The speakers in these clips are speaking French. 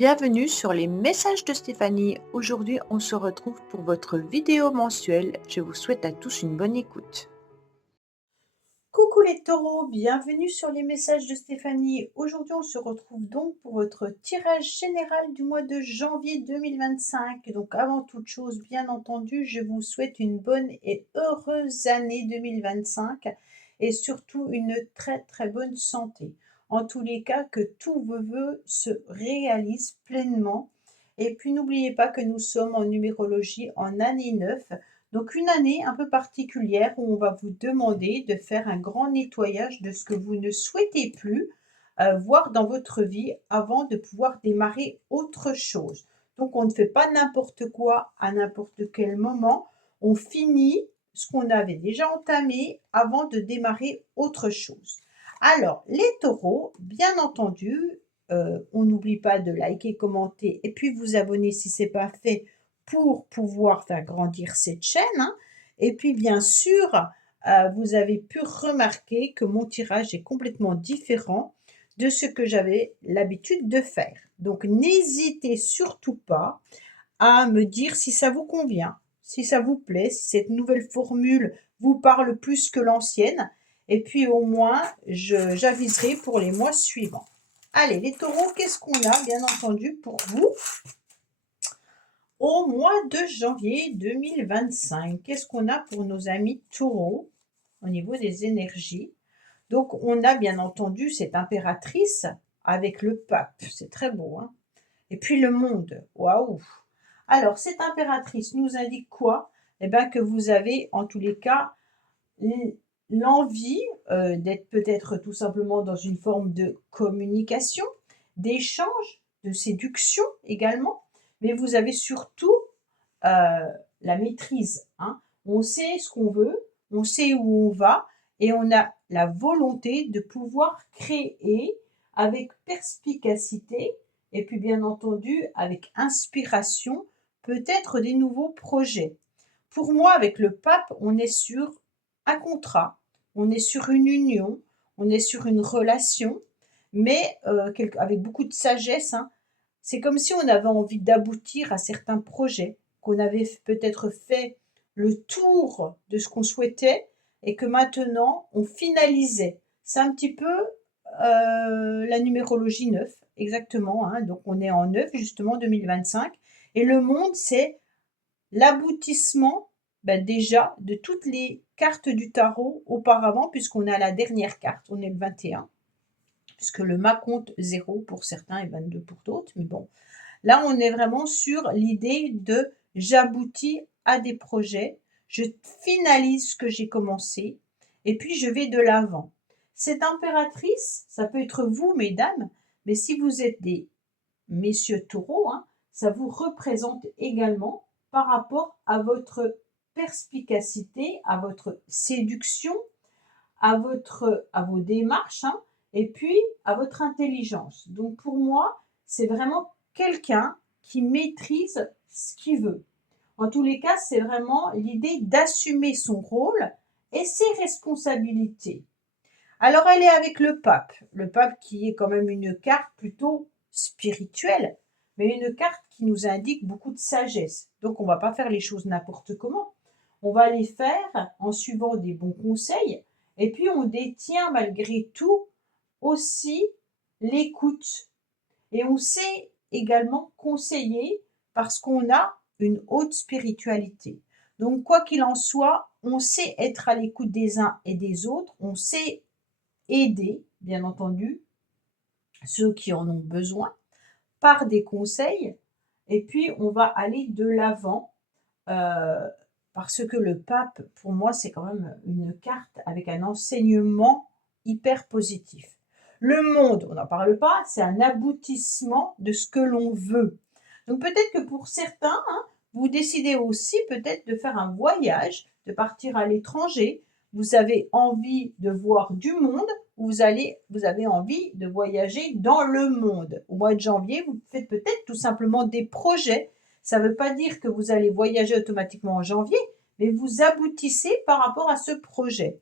Bienvenue sur les messages de Stéphanie. Aujourd'hui, on se retrouve pour votre vidéo mensuelle. Je vous souhaite à tous une bonne écoute. Coucou les taureaux, bienvenue sur les messages de Stéphanie. Aujourd'hui, on se retrouve donc pour votre tirage général du mois de janvier 2025. Donc avant toute chose, bien entendu, je vous souhaite une bonne et heureuse année 2025 et surtout une très très bonne santé. En tous les cas, que tous vos vœux se réalisent pleinement. Et puis n'oubliez pas que nous sommes en numérologie en année 9. Donc une année un peu particulière où on va vous demander de faire un grand nettoyage de ce que vous ne souhaitez plus voir dans votre vie avant de pouvoir démarrer autre chose. Donc on ne fait pas n'importe quoi à n'importe quel moment. On finit ce qu'on avait déjà entamé avant de démarrer autre chose. Alors les taureaux, bien entendu, on n'oublie pas de liker, commenter et puis vous abonner si ce n'est pas fait pour pouvoir faire grandir cette chaîne, hein. Et puis bien sûr, vous avez pu remarquer que mon tirage est complètement différent de ce que j'avais l'habitude de faire. Donc n'hésitez surtout pas à me dire si ça vous convient, si ça vous plaît, si cette nouvelle formule vous parle plus que l'ancienne. Et puis au moins, j'aviserai pour les mois suivants. Allez, les taureaux, qu'est-ce qu'on a bien entendu pour vous au mois de janvier 2025? Qu'est-ce qu'on a pour nos amis taureaux au niveau des énergies? Donc, on a bien entendu cette impératrice avec le pape. C'est très beau, hein? Et puis le monde. Waouh! Alors, cette impératrice nous indique quoi? Eh bien, que vous avez en tous les cas l'envie d'être peut-être tout simplement dans une forme de communication, d'échange, de séduction également, mais vous avez surtout la maîtrise, hein. On sait ce qu'on veut, on sait où on va et on a la volonté de pouvoir créer avec perspicacité et puis bien entendu avec inspiration, peut-être des nouveaux projets. Pour moi, avec le pape, on est sur un contrat, on est sur une union, on est sur une relation, mais avec beaucoup de sagesse, hein. C'est comme si on avait envie d'aboutir à certains projets, qu'on avait peut-être fait le tour de ce qu'on souhaitait et que maintenant on finalisait. C'est un petit peu la numérologie 9, exactement, hein. Donc on est en 9 justement 2025 et le monde c'est l'aboutissement déjà de toutes les cartes du tarot auparavant puisqu'on a la dernière carte, on est le 21, puisque le mât compte 0 pour certains et 22 pour d'autres, mais bon. Là, on est vraiment sur l'idée de j'aboutis à des projets, je finalise ce que j'ai commencé et puis je vais de l'avant. Cette impératrice, ça peut être vous, mesdames, mais si vous êtes des messieurs taureaux, hein, ça vous représente également par rapport à votre perspicacité, à votre séduction, à vos démarches, hein, et puis à votre intelligence. Donc pour moi, c'est vraiment quelqu'un qui maîtrise ce qu'il veut. En tous les cas, c'est vraiment l'idée d'assumer son rôle et ses responsabilités. Alors elle est avec le pape qui est quand même une carte plutôt spirituelle, mais une carte qui nous indique beaucoup de sagesse. Donc on ne va pas faire les choses n'importe comment. On va les faire en suivant des bons conseils et puis on détient malgré tout aussi l'écoute. Et on sait également conseiller parce qu'on a une haute spiritualité. Donc quoi qu'il en soit, on sait être à l'écoute des uns et des autres, on sait aider, bien entendu, ceux qui en ont besoin par des conseils et puis on va aller de l'avant parce que le pape, pour moi, c'est quand même une carte avec un enseignement hyper positif. Le monde, on n'en parle pas, c'est un aboutissement de ce que l'on veut. Donc peut-être que pour certains, hein, vous décidez aussi peut-être de faire un voyage, de partir à l'étranger. Vous avez envie de voir du monde, vous avez envie de voyager dans le monde. Au mois de janvier, vous faites peut-être tout simplement des projets. Ça ne veut pas dire que vous allez voyager automatiquement en janvier, mais vous aboutissez par rapport à ce projet.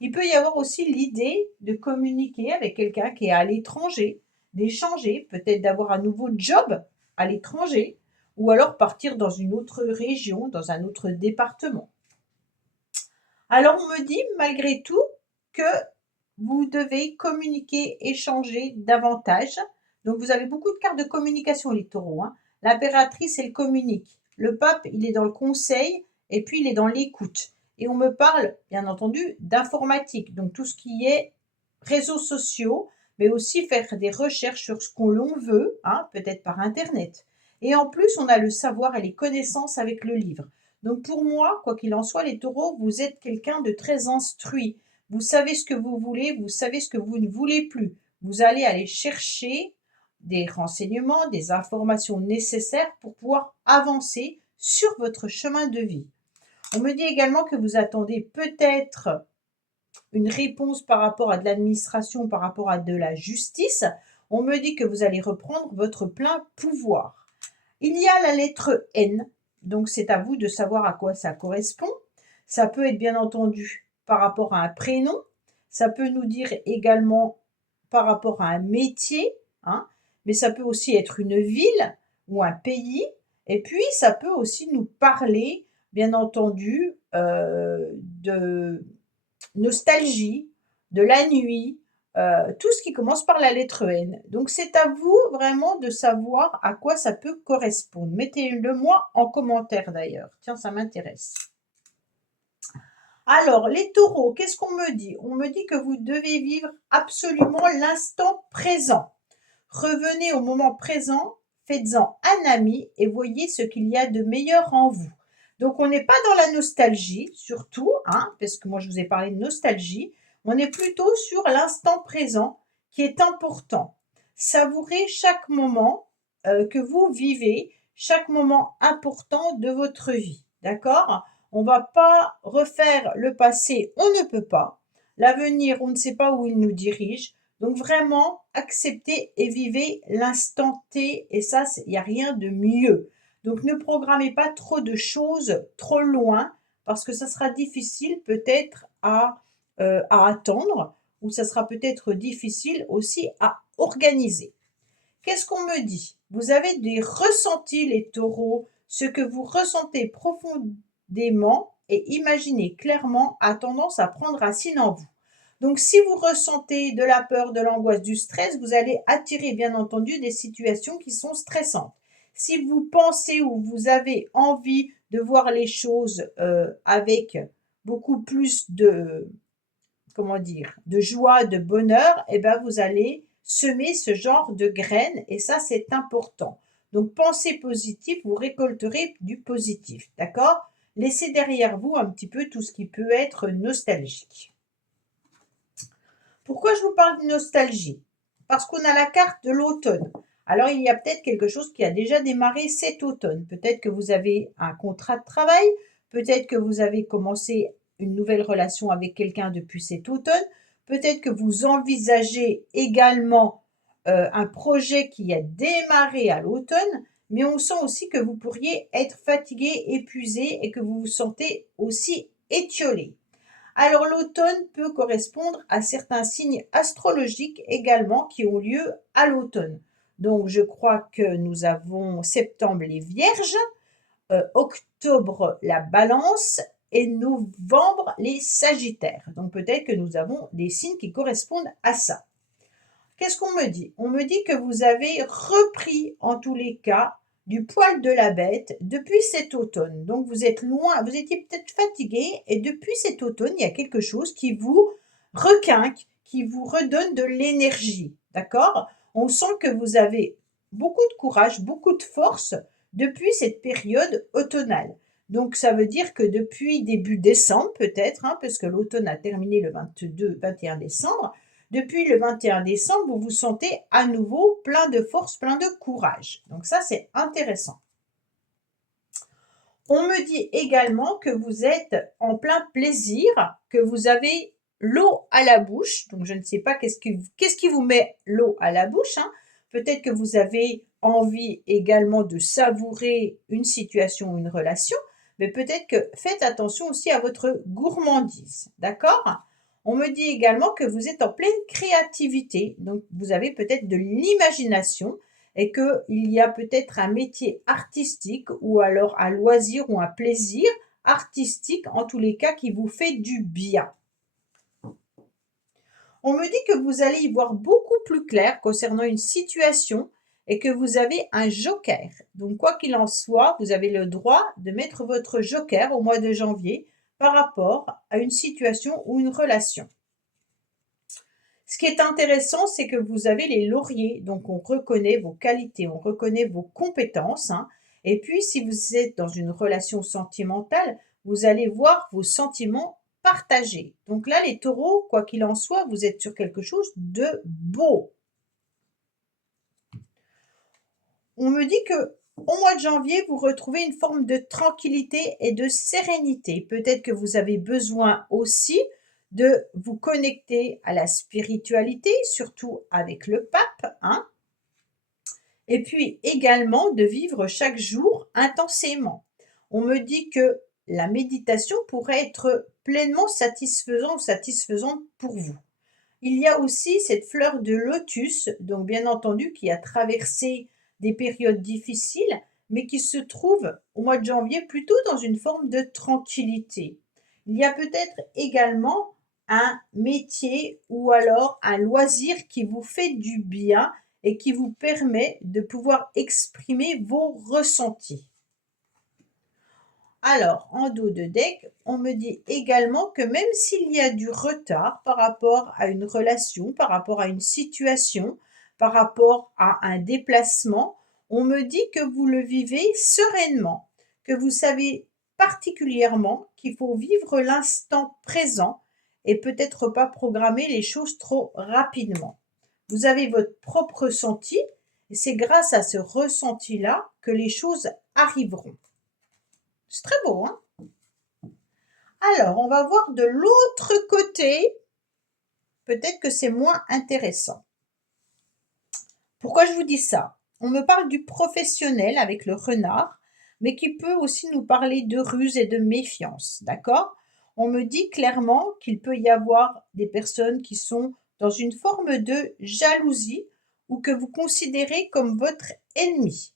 Il peut y avoir aussi l'idée de communiquer avec quelqu'un qui est à l'étranger, d'échanger, peut-être d'avoir un nouveau job à l'étranger, ou alors partir dans une autre région, dans un autre département. Alors on me dit malgré tout que vous devez communiquer, échanger davantage. Donc vous avez beaucoup de cartes de communication, les taureaux, hein. L'impératrice, elle communique. Le pape, il est dans le conseil et puis il est dans l'écoute. Et on me parle, bien entendu, d'informatique, donc tout ce qui est réseaux sociaux, mais aussi faire des recherches sur ce qu'on l'on veut, hein, peut-être par Internet. Et en plus, on a le savoir et les connaissances avec le livre. Donc pour moi, quoi qu'il en soit, les taureaux, vous êtes quelqu'un de très instruit. Vous savez ce que vous voulez, vous savez ce que vous ne voulez plus. Vous allez aller chercher des renseignements, des informations nécessaires pour pouvoir avancer sur votre chemin de vie. On me dit également que vous attendez peut-être une réponse par rapport à de l'administration, par rapport à de la justice. On me dit que vous allez reprendre votre plein pouvoir. Il y a la lettre N, donc c'est à vous de savoir à quoi ça correspond. Ça peut être bien entendu par rapport à un prénom, ça peut nous dire également par rapport à un métier, hein, mais ça peut aussi être une ville ou un pays, et puis ça peut aussi nous parler, bien entendu, de nostalgie, de la nuit, tout ce qui commence par la lettre N. Donc c'est à vous vraiment de savoir à quoi ça peut correspondre. Mettez-le moi en commentaire d'ailleurs. Tiens, ça m'intéresse. Alors, les taureaux, qu'est-ce qu'on me dit? On me dit que vous devez vivre absolument l'instant présent. Revenez au moment présent, faites-en un ami et voyez ce qu'il y a de meilleur en vous. Donc, on n'est pas dans la nostalgie, surtout, hein, parce que moi, je vous ai parlé de nostalgie. On est plutôt sur l'instant présent qui est important. Savourez chaque moment que vous vivez, chaque moment important de votre vie. D'accord? On ne va pas refaire le passé, on ne peut pas. L'avenir, on ne sait pas où il nous dirige. Donc vraiment, acceptez et vivez l'instant T et ça, il n'y a rien de mieux. Donc ne programmez pas trop de choses trop loin parce que ça sera difficile peut-être à attendre ou ça sera peut-être difficile aussi à organiser. Qu'est-ce qu'on me dit? Vous avez des ressentis, les taureaux. Ce que vous ressentez profondément et imaginez clairement a tendance à prendre racine en vous. Donc, si vous ressentez de la peur, de l'angoisse, du stress, vous allez attirer, bien entendu, des situations qui sont stressantes. Si vous pensez ou vous avez envie de voir les choses avec beaucoup plus de, comment dire, de joie, de bonheur, eh ben vous allez semer ce genre de graines et ça, c'est important. Donc, pensez positif, vous récolterez du positif, d'accord? Laissez derrière vous un petit peu tout ce qui peut être nostalgique. Pourquoi je vous parle de nostalgie? Parce qu'on a la carte de l'automne. Alors, il y a peut-être quelque chose qui a déjà démarré cet automne. Peut-être que vous avez un contrat de travail, peut-être que vous avez commencé une nouvelle relation avec quelqu'un depuis cet automne, peut-être que vous envisagez également un projet qui a démarré à l'automne, mais on sent aussi que vous pourriez être fatigué, épuisé et que vous vous sentez aussi étiolé. Alors l'automne peut correspondre à certains signes astrologiques également qui ont lieu à l'automne. Donc je crois que nous avons septembre les Vierges, octobre la Balance et novembre les Sagittaires. Donc peut-être que nous avons des signes qui correspondent à ça. Qu'est-ce qu'on me dit? On me dit que vous avez repris en tous les cas du poil de la bête depuis cet automne. Donc vous êtes loin, vous étiez peut-être fatigué et depuis cet automne, il y a quelque chose qui vous requinque, qui vous redonne de l'énergie. D'accord? On sent que vous avez beaucoup de courage, beaucoup de force depuis cette période automnale. Donc ça veut dire que depuis début décembre peut-être, hein, parce que l'automne a terminé le 21 décembre, depuis le 21 décembre, vous vous sentez à nouveau plein de force, plein de courage. Donc ça, c'est intéressant. On me dit également que vous êtes en plein plaisir, que vous avez l'eau à la bouche. Donc je ne sais pas qu'est-ce qui vous met l'eau à la bouche, hein. Peut-être que vous avez envie également de savourer une situation ou une relation, mais peut-être que faites attention aussi à votre gourmandise. D'accord? On me dit également que vous êtes en pleine créativité, donc vous avez peut-être de l'imagination et qu'il y a peut-être un métier artistique ou alors un loisir ou un plaisir artistique, en tous les cas, qui vous fait du bien. On me dit que vous allez y voir beaucoup plus clair concernant une situation et que vous avez un joker. Donc, quoi qu'il en soit, vous avez le droit de mettre votre joker au mois de janvier par rapport à une situation ou une relation. Ce qui est intéressant, c'est que vous avez les lauriers, donc on reconnaît vos qualités, on reconnaît vos compétences, hein. Et puis, si vous êtes dans une relation sentimentale, vous allez voir vos sentiments partagés. Donc là, les taureaux, quoi qu'il en soit, vous êtes sur quelque chose de beau. On me dit que au mois de janvier, vous retrouvez une forme de tranquillité et de sérénité. Peut-être que vous avez besoin aussi de vous connecter à la spiritualité, surtout avec le pape, hein. Et puis également de vivre chaque jour intensément. On me dit que la méditation pourrait être pleinement satisfaisant ou satisfaisante pour vous. Il y a aussi cette fleur de lotus, donc bien entendu qui a traversé des périodes difficiles, mais qui se trouve au mois de janvier plutôt dans une forme de tranquillité. Il y a peut-être également un métier ou alors un loisir qui vous fait du bien et qui vous permet de pouvoir exprimer vos ressentis. Alors, en dos de deck, on me dit également que même s'il y a du retard par rapport à une relation, par rapport à une situation, par rapport à un déplacement, on me dit que vous le vivez sereinement, que vous savez particulièrement qu'il faut vivre l'instant présent et peut-être pas programmer les choses trop rapidement. Vous avez votre propre ressenti et c'est grâce à ce ressenti-là que les choses arriveront. C'est très beau, hein? Alors, on va voir de l'autre côté. Peut-être que c'est moins intéressant. Pourquoi je vous dis ça? On me parle du professionnel avec le renard, mais qui peut aussi nous parler de ruse et de méfiance, d'accord? On me dit clairement qu'il peut y avoir des personnes qui sont dans une forme de jalousie ou que vous considérez comme votre ennemi.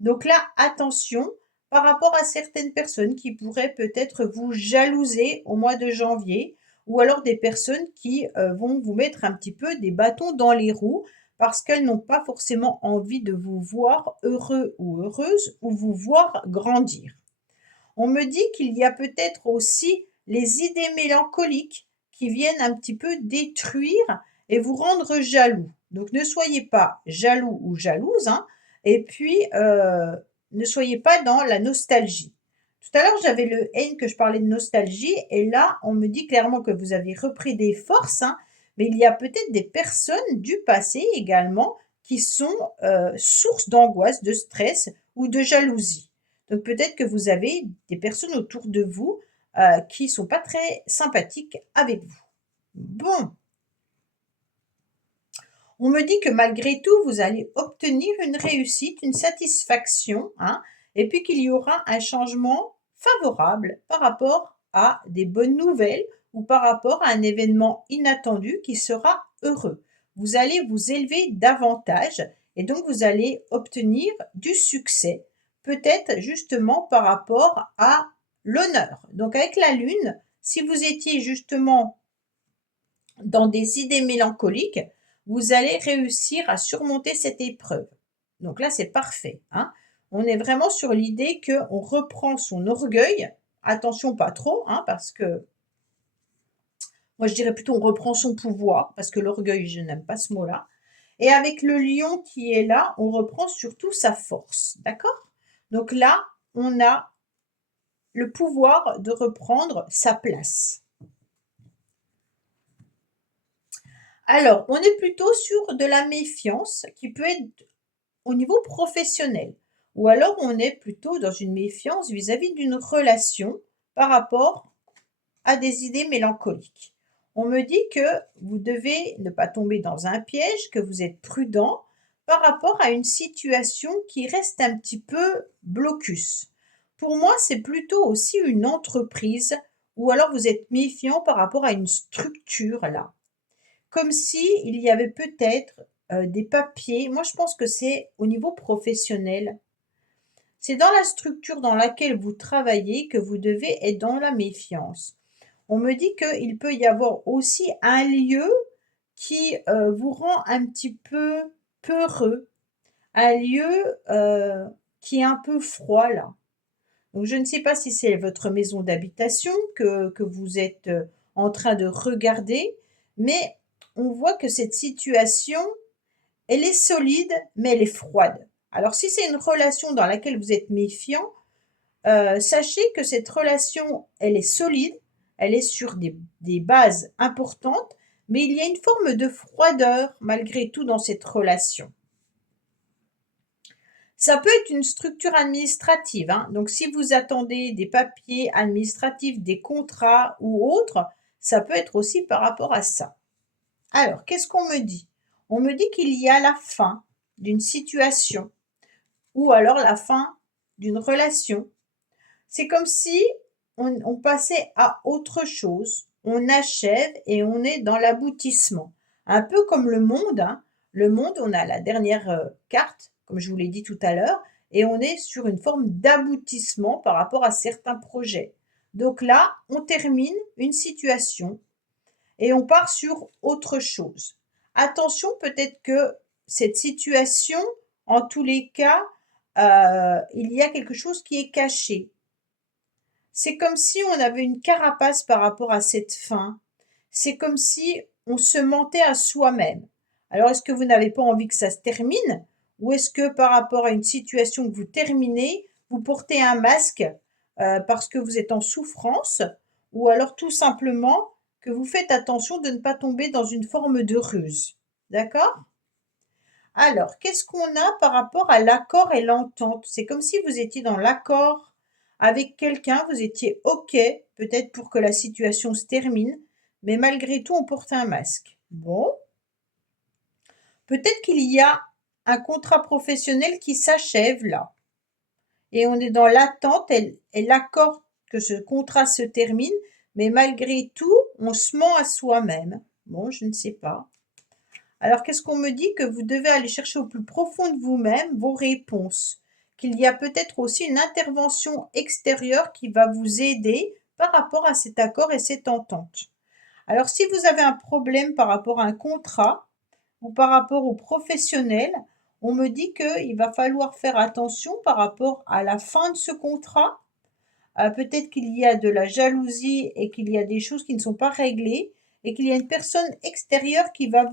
Donc là, attention par rapport à certaines personnes qui pourraient peut-être vous jalouser au mois de janvier ou alors des personnes qui vont vous mettre un petit peu des bâtons dans les roues parce qu'elles n'ont pas forcément envie de vous voir heureux ou heureuse ou vous voir grandir. On me dit qu'il y a peut-être aussi les idées mélancoliques qui viennent un petit peu détruire et vous rendre jaloux. Donc ne soyez pas jaloux ou jalouse, hein, et puis ne soyez pas dans la nostalgie. Tout à l'heure, j'avais le haine que je parlais de nostalgie, et là, on me dit clairement que vous avez repris des forces, hein, mais il y a peut-être des personnes du passé également qui sont source d'angoisse, de stress ou de jalousie. Donc peut-être que vous avez des personnes autour de vous qui ne sont pas très sympathiques avec vous. Bon, on me dit que malgré tout, vous allez obtenir une réussite, une satisfaction, hein, et puis qu'il y aura un changement favorable par rapport à des bonnes nouvelles ou par rapport à un événement inattendu qui sera heureux. Vous allez vous élever davantage et donc vous allez obtenir du succès, peut-être justement par rapport à l'honneur. Donc avec la lune, si vous étiez justement dans des idées mélancoliques, vous allez réussir à surmonter cette épreuve. Donc là, c'est parfait, hein. On est vraiment sur l'idée qu'on reprend son orgueil. Attention, pas trop, hein, parce que moi, je dirais plutôt on reprend son pouvoir, parce que l'orgueil, je n'aime pas ce mot-là. Et avec le lion qui est là, on reprend surtout sa force, d'accord? Donc là, on a le pouvoir de reprendre sa place. Alors, on est plutôt sur de la méfiance qui peut être au niveau professionnel. Ou alors, on est plutôt dans une méfiance vis-à-vis d'une relation par rapport à des idées mélancoliques. On me dit que vous devez ne pas tomber dans un piège, que vous êtes prudent par rapport à une situation qui reste un petit peu blocus. Pour moi, c'est plutôt aussi une entreprise ou alors vous êtes méfiant par rapport à une structure là. Comme si il y avait peut-être, des papiers, moi je pense que c'est au niveau professionnel. C'est dans la structure dans laquelle vous travaillez que vous devez être dans la méfiance. On me dit qu'il peut y avoir aussi un lieu qui, vous rend un petit peu peureux, un lieu, qui est un peu froid là. Donc je ne sais pas si c'est votre maison d'habitation que vous êtes, en train de regarder, mais on voit que cette situation, elle est solide, mais elle est froide. Alors si c'est une relation dans laquelle vous êtes méfiant, sachez que cette relation, elle est solide, elle est sur des bases importantes, mais il y a une forme de froideur malgré tout dans cette relation. Ça peut être une structure administrative, hein. Donc si vous attendez des papiers administratifs, des contrats ou autres, ça peut être aussi par rapport à ça. Alors, qu'est-ce qu'on me dit? On me dit qu'il y a la fin d'une situation ou alors la fin d'une relation. C'est comme si on passait à autre chose, on achève et on est dans l'aboutissement. Un peu comme le monde, hein. Le monde, on a la dernière carte, comme je vous l'ai dit tout à l'heure, et on est sur une forme d'aboutissement par rapport à certains projets. Donc là, on termine une situation et on part sur autre chose. Attention, peut-être que cette situation, en tous les cas, il y a quelque chose qui est caché. C'est comme si on avait une carapace par rapport à cette fin. C'est comme si on se mentait à soi-même. Alors, est-ce que vous n'avez pas envie que ça se termine? Ou est-ce que par rapport à une situation que vous terminez, vous portez un masque parce que vous êtes en souffrance? Ou alors tout simplement que vous faites attention de ne pas tomber dans une forme de ruse. D'accord? Alors, qu'est-ce qu'on a par rapport à l'accord et l'entente? C'est comme si vous étiez dans l'accord avec quelqu'un, vous étiez OK, peut-être pour que la situation se termine, mais malgré tout, on porte un masque. Bon, peut-être qu'il y a un contrat professionnel qui s'achève là, et on est dans l'attente et l'accord que ce contrat se termine, mais malgré tout, on se ment à soi-même. Bon, je ne sais pas. Alors, qu'est-ce qu'on me dit? Que vous devez aller chercher au plus profond de vous-même vos réponses. Qu'il y a peut-être aussi une intervention extérieure qui va vous aider par rapport à cet accord et cette entente. Alors, si vous avez un problème par rapport à un contrat ou par rapport au professionnel, on me dit qu'il va falloir faire attention par rapport à la fin de ce contrat. Peut-être qu'il y a de la jalousie et qu'il y a des choses qui ne sont pas réglées et qu'il y a une personne extérieure qui va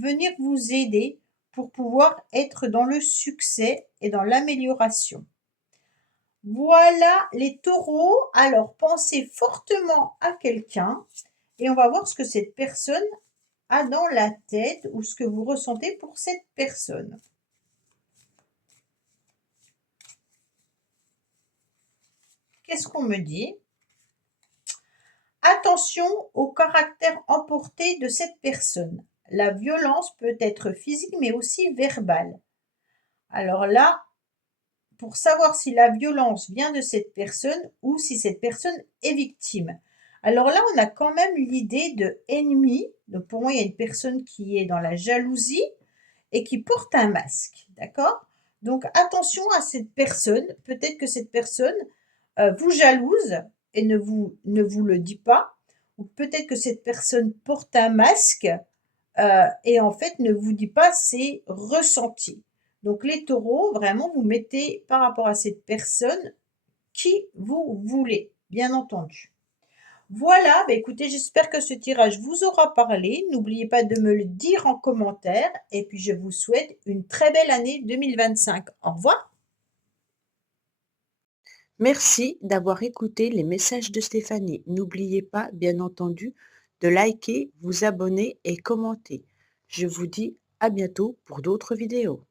venir vous aider pour pouvoir être dans le succès et dans l'amélioration. Voilà les taureaux. Alors pensez fortement à quelqu'un et on va voir ce que cette personne a dans la tête ou ce que vous ressentez pour cette personne. Qu'est-ce qu'on me dit? Attention au caractère emporté de cette personne. La violence peut être physique mais aussi verbale. Alors là, pour savoir si la violence vient de cette personne ou si cette personne est victime. Alors là, on a quand même l'idée de ennemi. Donc pour moi, il y a une personne qui est dans la jalousie et qui porte un masque. D'accord? Donc attention à cette personne. Peut-être que cette personne vous jalouse et ne vous le dit pas. Ou peut-être que cette personne porte un masque et en fait ne vous dit pas ses ressentis. Donc les taureaux, vraiment, vous mettez par rapport à cette personne qui vous voulez, bien entendu. Voilà, bah écoutez, j'espère que ce tirage vous aura parlé. N'oubliez pas de me le dire en commentaire. Et puis je vous souhaite une très belle année 2025. Au revoir. Merci d'avoir écouté les messages de Stéphanie. N'oubliez pas, bien entendu, de liker, vous abonner et commenter. Je vous dis à bientôt pour d'autres vidéos.